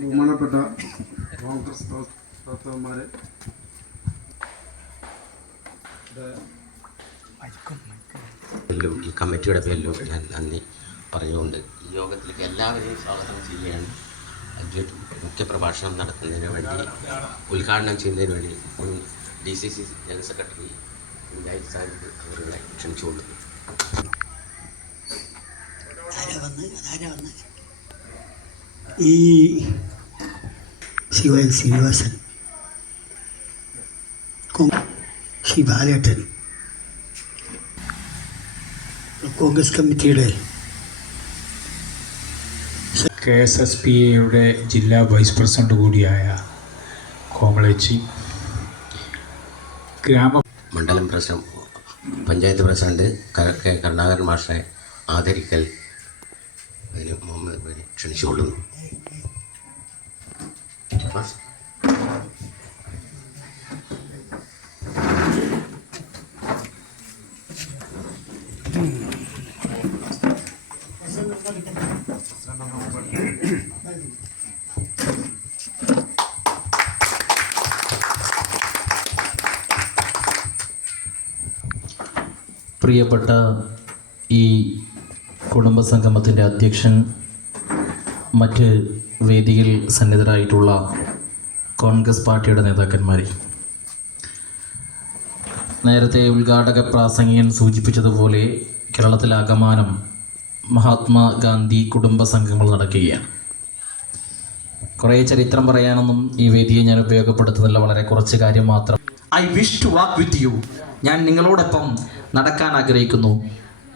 ബഹുമാനപ്പെട്ട കോൺഗ്രസ് പ്രവർത്തകന്മാരെ. ഈ കമ്മിറ്റിയുടെ പേരിലും ഞാൻ നന്ദി പറഞ്ഞുകൊണ്ട് ഈ യോഗത്തിലേക്ക് എല്ലാവരെയും സ്വാഗതം ചെയ്യുകയാണ്. മുഖ്യ മുഖ്യപ്രഭാഷണം നടത്തുന്നതിന് വേണ്ടി ഉദ്ഘാടനം ചെയ്യുന്നതിന് വേണ്ടി മുൻ D C C general secretary Mujahid Sahib അവരുടെ ക്ഷണിച്ചുകൊള്ളുന്നു. ആരാ വന്ന്? അതാരാ വന്ന്? ഈ ശിവൻ ശ്രീനിവാസൻ ശ്രീ ബാലേട്ടൻ കോൺഗ്രസ് കമ്മിറ്റിയുടെ കെ എസ് എസ് പി എയുടെ ജില്ലാ വൈസ് പ്രസിഡന്റ് കൂടിയായ കോമളേച്ചി ഗ്രാമ മണ്ഡലം പ്രസിഡന്റ് പഞ്ചായത്ത് പ്രസിഡന്റ് ക- കെ കരുണാകരൻ മാഷെ ആദരിക്കൽ അതിന് മുമ്പ് ഇവരെ ക്ഷണിച്ചുകൊള്ളുന്നു. പ്രിയപ്പെട്ട ഈ കുടുംബസംഗമത്തിന്റെ അധ്യക്ഷൻ മറ്റ് വേദിയിൽ സന്നിധരായിട്ടുള്ള കോൺഗ്രസ് പാർട്ടിയുടെ നേതാക്കന്മാർ നേരത്തെ ഉദ്ഘാടക പ്രാസംഗികൻ സൂചിപ്പിച്ചതുപോലെ കേരളത്തിലാകമാനം മഹാത്മാഗാന്ധി കുടുംബ സംഘങ്ങൾ നടക്കുകയാണ്. കുറേ ചരിത്രം പറയാനൊന്നും ഈ വേദിയെ ഞാൻ ഉപയോഗപ്പെടുത്തുന്നില്ല. വളരെ കുറച്ച് കാര്യം മാത്രം. I wish to walk with you ഞാൻ നിങ്ങളോടൊപ്പം നടക്കാൻ ആഗ്രഹിക്കുന്നു.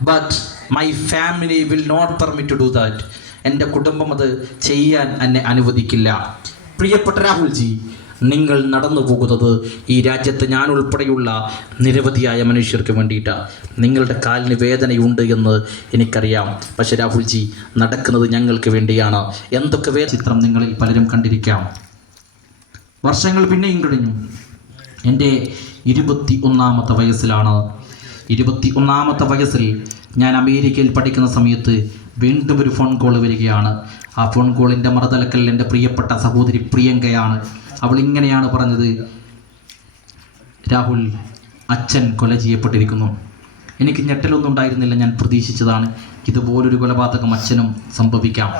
But my family will not permit to do that എന്റെ കുടുംബം അത് ചെയ്യാൻ എന്നെ അനുവദിക്കില്ല. പ്രിയപ്പെട്ട രാഹുൽജി നിങ്ങൾ നടന്നു പോകുന്നത് ഈ രാജ്യത്ത് ഞാൻ ഉൾപ്പെടെയുള്ള നിരവധിയായ മനുഷ്യർക്ക് വേണ്ടിയിട്ടാണ് നിങ്ങളുടെ കാലിന് വേദനയുണ്ട് എന്ന് എനിക്കറിയാം. പക്ഷെ രാഹുൽജി നടക്കുന്നത് ഞങ്ങൾക്ക് വേണ്ടിയാണ്. എന്തൊക്കെ വേ ചിത്രം നിങ്ങളിൽ പലരും കണ്ടിരിക്കാം. വർഷങ്ങൾ പിന്നെയും കഴിഞ്ഞു. എന്റെ ഇരുപത്തി ഒന്നാമത്തെ വയസ്സിലാണ്. ഇരുപത്തി ഒന്നാമത്തെ വയസ്സിൽ ഞാൻ അമേരിക്കയിൽ പഠിക്കുന്ന സമയത്ത് വീണ്ടും ഒരു ഫോൺ കോൾ വരികയാണ്. ആ ഫോൺ കോളിന്റെ മറുതലക്കൽ എന്റെ പ്രിയപ്പെട്ട സഹോദരി പ്രിയങ്കയാണ്. അവൾ ഇങ്ങനെയാണ് പറഞ്ഞത്. രാഹുൽ അച്ഛൻ കൊല ചെയ്യപ്പെട്ടിരിക്കുന്നു. എനിക്ക് ഞെട്ടലൊന്നും ഉണ്ടായിരുന്നില്ല ഞാൻ പ്രതീക്ഷിച്ചതാണ്. ഇതുപോലൊരു കൊലപാതകം അച്ഛനും സംഭവിക്കാം.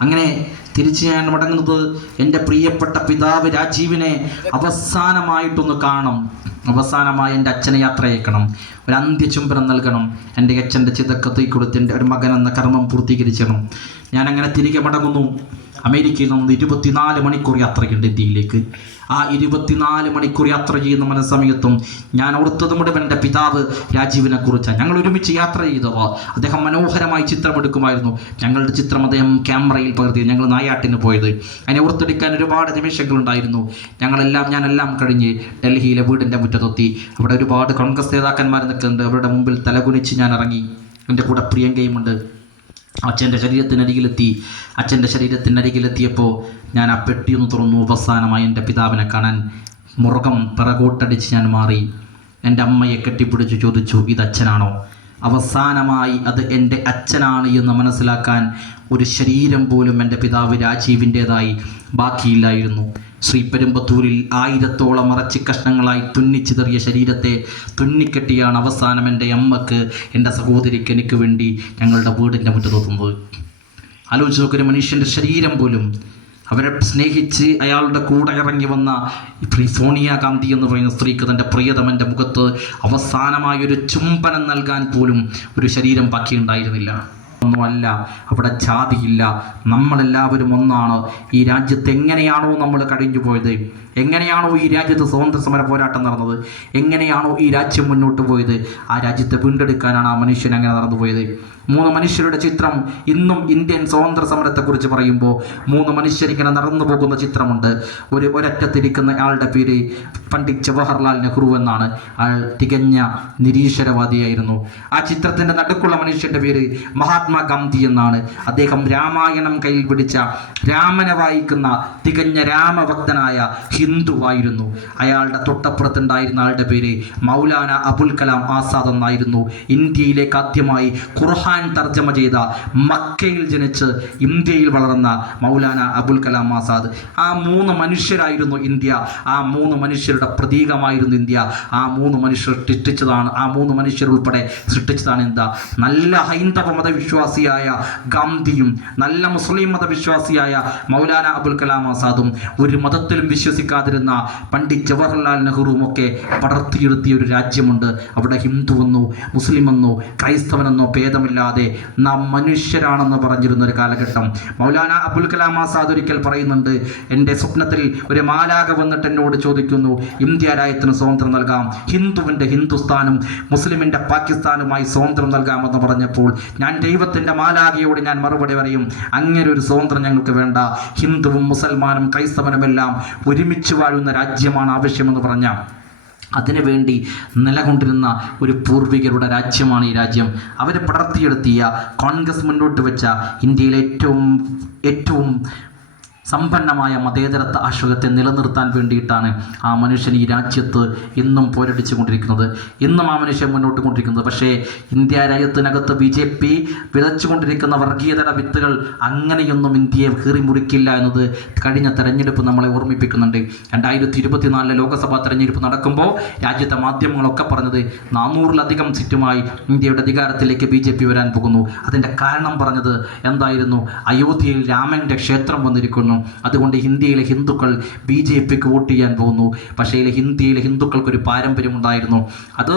അങ്ങനെ തിരിച്ച് ഞാൻ മടങ്ങുന്നത് എന്റെ പ്രിയപ്പെട്ട പിതാവ് രാജീവിനെ അവസാനമായിട്ടൊന്ന് കാണണം. അവസാനമായി എന്റെ അച്ഛനെ യാത്ര അയക്കണം ഒരു അന്ത്യചുംബനം നൽകണം. എന്റെ അച്ഛന്റെ ചിതക്കത്തിൽ കൊടുത്ത് എന്റെ ഒരു മകൻ എന്ന കർമ്മം പൂർത്തീകരിക്കണം ഞാൻ അങ്ങനെ തിരികെ മടങ്ങുന്നു. അമേരിക്കയിൽ നിന്ന് ഇരുപത്തിനാല് മണിക്കൂർ യാത്രയുണ്ട് ഇന്ത്യയിലേക്ക്. ആ ഇരുപത്തിനാല് മണിക്കൂർ യാത്ര ചെയ്യുന്ന മനസ്സമയത്തും ഞാൻ ഓർത്തത് മുഴുവൻ എന്റെ പിതാവ് രാജീവിനെ കുറിച്ചാണ്. ഞങ്ങൾ ഒരുമിച്ച് യാത്ര ചെയ്തവ. അദ്ദേഹം മനോഹരമായി ചിത്രമെടുക്കുമായിരുന്നു. ഞങ്ങളുടെ ചിത്രം അദ്ദേഹം ക്യാമറയിൽ പകർത്തി ഞങ്ങൾ നായാട്ടിന് പോയത്. അതിനെ ഓർത്തെടുക്കാൻ ഒരുപാട് നിമിഷങ്ങളുണ്ടായിരുന്നു. ഞങ്ങളെല്ലാം ഞാനെല്ലാം കഴിഞ്ഞ് ഡൽഹിയിലെ വീടിന്റെ മുറ്റത്തെത്തി. അവിടെ ഒരുപാട് കോൺഗ്രസ് നേതാക്കന്മാർ നിൽക്കുന്നുണ്ട്. അവരുടെ മുമ്പിൽ തലകുനിച്ച് ഞാൻ ഇറങ്ങി. എന്റെ കൂടെ പ്രിയങ്കയുമുണ്ട്. അച്ഛന്റെ ശരീരത്തിനരികിലെത്തി. അച്ഛന്റെ ശരീരത്തിനരികിലെത്തിയപ്പോൾ ഞാൻ ആ പെട്ടിയൊന്ന് തുറന്നു. അവസാനമായി എന്റെ പിതാവിനെ കാണാൻ മുറുകം പിറകോട്ടടിച്ച് ഞാൻ മാറി. എന്റെ അമ്മയെ കെട്ടിപ്പിടിച്ച് ചോദിച്ചു ഇത് അച്ഛനാണോ അവസാനമായി അത് എന്റെ അച്ഛനാണ് എന്ന് മനസ്സിലാക്കാൻ ഒരു ശരീരം പോലും എന്റെ പിതാവ് രാജീവിന്റേതായി ബാക്കിയില്ലായിരുന്നു. ശ്രീപെരുമ്പത്തൂരിൽ ആയിരത്തോളം അറച്ചി കഷ്ണങ്ങളായി തുന്നിച്ചിതറിയ ശരീരത്തെ തുന്നിക്കെട്ടിയാണ് അവസാനം എന്റെ അമ്മയ്ക്ക് എന്റെ സഹോദരിക്ക് എനിക്ക് വേണ്ടി ഞങ്ങളുടെ വീടിന്റെ മുറ്റത്തെത്തുന്നത്. ആലോചിച്ച് നോക്കൊരു മനുഷ്യന്റെ ശരീരം പോലും അവരെ സ്നേഹിച്ച് അയാളുടെ കൂടെ ഇറങ്ങി വന്ന ശ്രീ സോണിയ ഗാന്ധി എന്ന് പറയുന്ന സ്ത്രീക്ക് തന്റെ പ്രിയതമന്റെ മുഖത്ത് അവസാനമായൊരു ചുംബനം നൽകാൻ പോലും ഒരു ശരീരം ബാക്കിയുണ്ടായിരുന്നില്ല. ഒന്നുമല്ല. അവിടെ ജാതിയില്ല. നമ്മളെല്ലാവരും ഒന്നാണ്. ഈ രാജ്യത്ത് എങ്ങനെയാണോ നമ്മൾ കഴിഞ്ഞു പോയത്? എങ്ങനെയാണോ ഈ രാജ്യത്ത് സ്വാതന്ത്ര്യ സമര പോരാട്ടം നടന്നത്? എങ്ങനെയാണോ ഈ രാജ്യം മുന്നോട്ട് പോയത്? ആ രാജ്യത്തെ വീണ്ടെടുക്കാനാണ് ആ മനുഷ്യൻ അങ്ങനെ നടന്നു പോയത് മൂന്ന് മനുഷ്യരുടെ ചിത്രം ഇന്നും ഇന്ത്യൻ സ്വാതന്ത്ര്യ സമരത്തെക്കുറിച്ച് പറയുമ്പോൾ മൂന്ന് മനുഷ്യരിങ്ങനെ നടന്നു പോകുന്ന ചിത്രമുണ്ട്. ഒരു ഒരറ്റത്തിരിക്കുന്ന ആളുടെ പേര് പണ്ഡിറ്റ് ജവഹർലാൽ നെഹ്റു എന്നാണ്. അയാൾ തികഞ്ഞ നിരീശ്വരവാദിയായിരുന്നു. ആ ചിത്രത്തിന്റെ നടുക്കുള്ള മനുഷ്യന്റെ പേര് മഹാത്മാ ഗാന്ധി എന്നാണ്. അദ്ദേഹം രാമായണം കയ്യിൽ പിടിച്ച രാമനെ വായിക്കുന്ന തികഞ്ഞ രാമഭക്തനായ ഹിന്ദുവായിരുന്നു അയാളുടെ തൊട്ടപ്പുറത്തുണ്ടായിരുന്ന ആളുടെ പേര് മൗലാന അബുൽ കലാം ആസാദ് എന്നായിരുന്നു. ഇന്ത്യയിലേക്ക് ആദ്യമായി ഖുർഹാൻ ഖുർആൻ തർജമ ചെയ്ത മക്കയിൽ ജനിച്ച് ഇന്ത്യയിൽ വളർന്ന മൗലാന അബുൽ കലാം ആസാദ്. ആ മൂന്ന് മനുഷ്യരായിരുന്നു ഇന്ത്യ. ആ മൂന്ന് മനുഷ്യരുടെ പ്രതീകമായിരുന്നു ഇന്ത്യ. ആ മൂന്ന് മനുഷ്യർ സൃഷ്ടിച്ചതാണ് ആ മൂന്ന് മനുഷ്യർ ഉൾപ്പെടെ സൃഷ്ടിച്ചതാണ് എന്താ നല്ല ഹൈന്ദവ മതവിശ്വാസിയായ ഗാന്ധിയും നല്ല മുസ്ലിം മതവിശ്വാസിയായ മൗലാന അബുൽ കലാം ആസാദും ഒരു മതത്തിലും വിശ്വസിക്കാതിരുന്ന പണ്ഡിറ്റ് ജവഹർലാൽ നെഹ്റുവും ഒക്കെ പടർത്തിയെടുത്തിയ ഒരു രാജ്യമുണ്ട്. അവിടെ ഹിന്ദുവെന്നോ മുസ്ലിമെന്നോ ക്രൈസ്തവനെന്നോ ഭേദമില്ലാതെ നാം മനുഷ്യരാണെന്ന് പറഞ്ഞിരുന്ന ഒരു കാലഘട്ടം. മൗലാന അബുൽ കലാം ആസാദ് ഒരിക്കൽ പറയുന്നുണ്ട് എന്റെ സ്വപ്നത്തിൽ ഒരു മാലാക വന്നിട്ട് എന്നോട് ചോദിക്കുന്നു ഇന്ത്യ രാജ്യത്തിന് സ്വാതന്ത്ര്യം നൽകാം. ഹിന്ദുവിന്റെ ഹിന്ദുസ്ഥാനും മുസ്ലിമിന്റെ പാകിസ്ഥാനുമായി സ്വാതന്ത്ര്യം നൽകാമെന്ന് പറഞ്ഞപ്പോൾ ഞാൻ ദൈവത്തിന്റെ മാലാകയോട് ഞാൻ മറുപടി പറയും അങ്ങനെ ഒരു സ്വാതന്ത്ര്യം ഞങ്ങൾക്ക് വേണ്ട. ഹിന്ദുവും മുസൽമാനും ക്രൈസ്തവനുമെല്ലാം ഒരുമിച്ച് വാഴുന്ന രാജ്യമാണ് ആവശ്യമെന്ന് പറഞ്ഞ അതിനുവേണ്ടി നിലകൊണ്ടിരുന്ന ഒരു പൂർവികരുടെ രാജ്യമാണ് ഈ രാജ്യം. അവരെ പടർത്തിയെടുത്തിയ കോൺഗ്രസ് മുന്നോട്ട് വെച്ച ഇന്ത്യയിലെ ഏറ്റവും ഏറ്റവും സമ്പന്നമായ മതേതരത്വ ആശ്വകത്തെ നിലനിർത്താൻ വേണ്ടിയിട്ടാണ് ആ മനുഷ്യൻ ഈ രാജ്യത്ത് ഇന്നും പോരടിച്ചു കൊണ്ടിരിക്കുന്നത് ഇന്നും ആ മനുഷ്യൻ മുന്നോട്ട് കൊണ്ടിരിക്കുന്നത്. പക്ഷേ ഇന്ത്യ രാജ്യത്തിനകത്ത് ബി ജെ പി വിതച്ചുകൊണ്ടിരിക്കുന്ന വർഗീയതര വിത്തുകൾ അങ്ങനെയൊന്നും ഇന്ത്യയെ കീറി മുറിക്കില്ല എന്നത് കഴിഞ്ഞ തെരഞ്ഞെടുപ്പ് നമ്മളെ ഓർമ്മിപ്പിക്കുന്നുണ്ട്. രണ്ടായിരത്തി ഇരുപത്തിനാലിലെ ലോക്സഭാ തെരഞ്ഞെടുപ്പ് നടക്കുമ്പോൾ രാജ്യത്തെ മാധ്യമങ്ങളൊക്കെ പറഞ്ഞത് നാനൂറിലധികം സീറ്റുമായി ഇന്ത്യയുടെ അധികാരത്തിലേക്ക് ബി ജെ പി വരാൻ പോകുന്നു. അതിന്റെ കാരണം പറഞ്ഞത് എന്തായിരുന്നു? അയോധ്യയിൽ രാമന്റെ ക്ഷേത്രം വന്നിരിക്കുന്നു. അതുകൊണ്ട് ഹിന്ദിയിലെ ഹിന്ദുക്കൾ ബി ജെ പിക്ക് വോട്ട് ചെയ്യാൻ പോകുന്നു. പക്ഷേ ഹിന്ദിയിലെ ഹിന്ദുക്കൾക്കൊരു പാരമ്പര്യമുണ്ടായിരുന്നു. അത്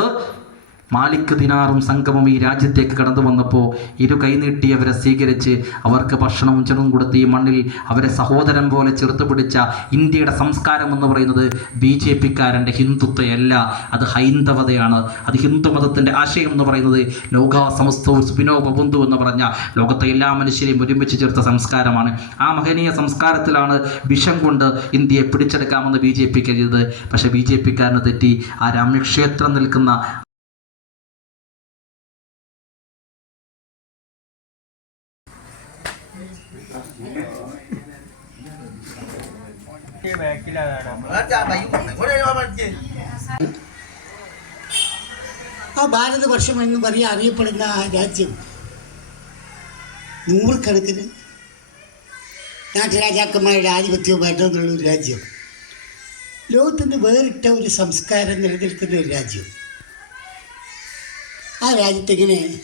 മാലിക് ദിനാറും സംഘവും ഈ രാജ്യത്തേക്ക് കടന്നു വന്നപ്പോൾ ഇരു കൈനീട്ടിയവരെ സ്വീകരിച്ച് അവർക്ക് ഭക്ഷണവും ചെറും കൊടുത്ത് ഈ മണ്ണിൽ അവരെ സഹോദരൻ പോലെ ചെറുത്ത് പിടിച്ച ഇന്ത്യയുടെ സംസ്കാരം എന്ന് പറയുന്നത് ബി ജെ പിക്കാരന്റെ ഹിന്ദുത്വയല്ല. അത് ഹൈന്ദവതയാണ്. അത് ഹിന്ദു മതത്തിന്റെ ആശയം എന്ന് പറയുന്നത് ലോക സമസ്തവും സുബിനോ ബബുന്തു എന്ന് പറഞ്ഞ ലോകത്തെ എല്ലാ മനുഷ്യരെയും ഒരുമിച്ച് ചേർത്ത സംസ്കാരമാണ്. ആ മഹനീയ സംസ്കാരത്തിലാണ് വിഷം കൊണ്ട് ഇന്ത്യയെ പിടിച്ചെടുക്കാമെന്ന് ബി ജെ പിക്ക് കരുതിയത്. പക്ഷേ ബി ജെ പിക്കാരന് തെറ്റി. ആ രാമക്ഷേത്രം നിൽക്കുന്ന ആ ഭാരതവർഷം എന്ന് പറയാൻ അറിയപ്പെടുന്ന ആ രാജ്യം നൂറുകണക്കിന് നാട്ടുരാജാക്കന്മാരുടെ ആധിപത്യവുമായിട്ടുള്ള ഒരു രാജ്യം. ലോകത്തിന്റെ വേറിട്ട ഒരു സംസ്കാരം നിലനിൽക്കുന്ന ഒരു രാജ്യം. ആ രാജ്യത്തിങ്ങനെ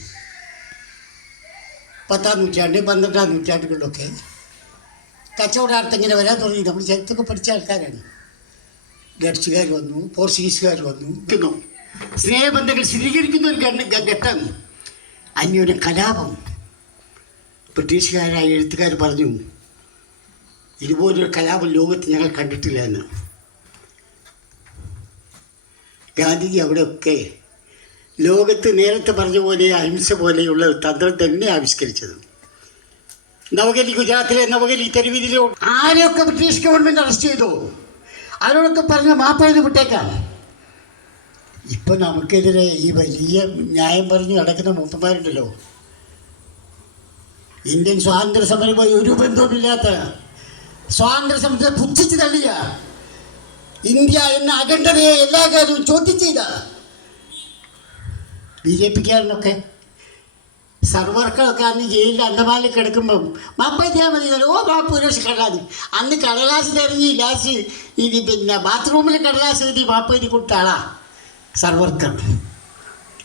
പത്താം നൂറ്റാണ്ട് പന്ത്രണ്ടാം നൂറ്റാണ്ടുകളിലൊക്കെ കച്ചവടാർത്ഥം ഇങ്ങനെ വരാൻ തുടങ്ങി നമ്മൾ ചരിത്രമൊക്കെ പഠിച്ച ആൾക്കാരാണ്. ഡച്ചുകാർ വന്നു പോർച്ചുഗീസുകാർ വന്നു. സ്നേഹബന്ധങ്ങൾ സ്ഥിരീകരിക്കുന്ന ഒരു ഘട്ട- അന്യൊരു കലാപം. ബ്രിട്ടീഷുകാരായ എഴുത്തുകാർ പറഞ്ഞു ഇതുപോലൊരു കലാപം ലോകത്ത് ഞങ്ങൾ കണ്ടിട്ടില്ല എന്ന്. ഗാന്ധിജി അവിടെയൊക്കെ ലോകത്ത് നേരത്തെ പറഞ്ഞ പോലെ അഹിംസ പോലെയുള്ള തന്ത്രം തന്നെ ആവിഷ്കരിച്ചത്. നവകലി ഗുജറാത്തിലെ നവകലി തെരുവിലോ ആരെയൊക്കെ ബ്രിട്ടീഷ് ഗവൺമെന്റ് അറസ്റ്റ് ചെയ്തു? അവരോടൊക്കെ പറഞ്ഞ മാപ്പഴുത് വിട്ടേക്കാം ഇപ്പം നമുക്കെതിരെ ഈ വലിയ ന്യായം പറഞ്ഞ് നടക്കുന്ന മൂപ്പന്മാരുണ്ടല്ലോ ഇന്ത്യൻ സ്വാതന്ത്ര്യ സമരവുമായി ഒരു ബന്ധവുമില്ലാത്ത സ്വാതന്ത്ര്യ സമരത്തെ പുച്ഛിച്ച് തള്ളിയ ഇന്ത്യ എന്ന അഖണ്ഡതയെ എല്ലാ കാര്യവും ചോദ്യം ചെയ്ത ബി ജെ പിക്കാരനൊക്കെ സർവർക്കളൊക്കെ അന്ന് ജയിലിൽ അന്തമാലിൽ കിടക്കുമ്പം മാപ്പത്തിയാൽ മതി. ഓ മാപ്പ് ഒരു പക്ഷേ കടലാസ്. അന്ന് കടലാസ് തെരഞ്ഞ് ലാസ്റ്റ് ഇത് പിന്നെ ബാത്റൂമിൽ കടലാസ് എഴുതി മാപ്പ് എഴുതി കൊടുത്ത ആളാ. സർവർക്കർ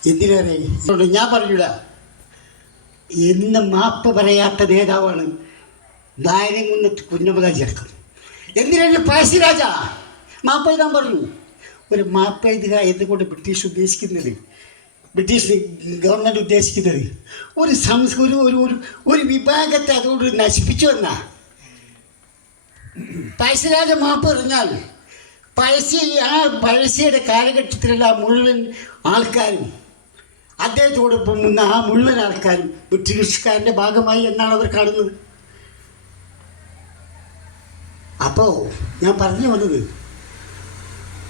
എന്തിനേറെ ഞാൻ പറഞ്ഞൂടാ. എന്ന് മാപ്പ് പറയാത്ത നേതാവാണ് നായരംകുന്നത്ത് കുഞ്ഞമത ചെറുക്കം എന്തിനാണ് പഴശ്ശിരാജ മാപ്പ് എഴുതാൻ പറഞ്ഞു. ഒരു മാപ്പ് എഴുതുക എന്നുകൊണ്ട് ബ്രിട്ടീഷ് ഉദ്ദേശിക്കുന്നത്? ബ്രിട്ടീഷ് ഗവൺമെന്റ് ഉദ്ദേശിക്കുന്നത്. ഒരു സംസ് ഒരു ഒരു ഒരു വിഭാഗത്തെ അതുകൊണ്ട് നശിപ്പിച്ചു എന്നാ. പഴശ്ശിരാജ മാപ്പ് പറഞ്ഞാൽ പഴശ്ശി ആ പഴശ്ശിയുടെ കാലഘട്ടത്തിലുള്ള മുഴുവൻ ആൾക്കാരും അദ്ദേഹത്തോടൊപ്പം നിന്ന ആ മുഴുവൻ ആൾക്കാരും ബ്രിട്ടീഷുകാരന്റെ ഭാഗമായി എന്നാണ് അവർ കാണുന്നത്. അപ്പോൾ ഞാൻ പറഞ്ഞു വന്നത്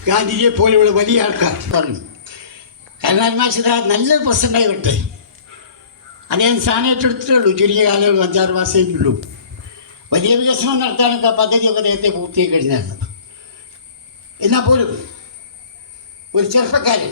ഗാന്ധിജിയെ പോലെയുള്ള വലിയ ആൾക്കാർ പറഞ്ഞു. കരുണാത്മാശിത നല്ലൊരു പ്രശ്നമായി വിട്ടെ. അദ്ദേഹം സ്ഥാനം ഏറ്റെടുത്തിട്ടുള്ളൂ. ചുരുങ്ങിയ കാലം അഞ്ചാറ് മാസമേ ഉള്ളൂ. വലിയ വികസനം നടത്താനൊക്കെ പദ്ധതിയൊക്കെ നേരത്തെ പൂർത്തിയായി കഴിഞ്ഞായിരുന്നു. എന്നാൽ പോലും ഒരു ചെറുപ്പക്കാരൻ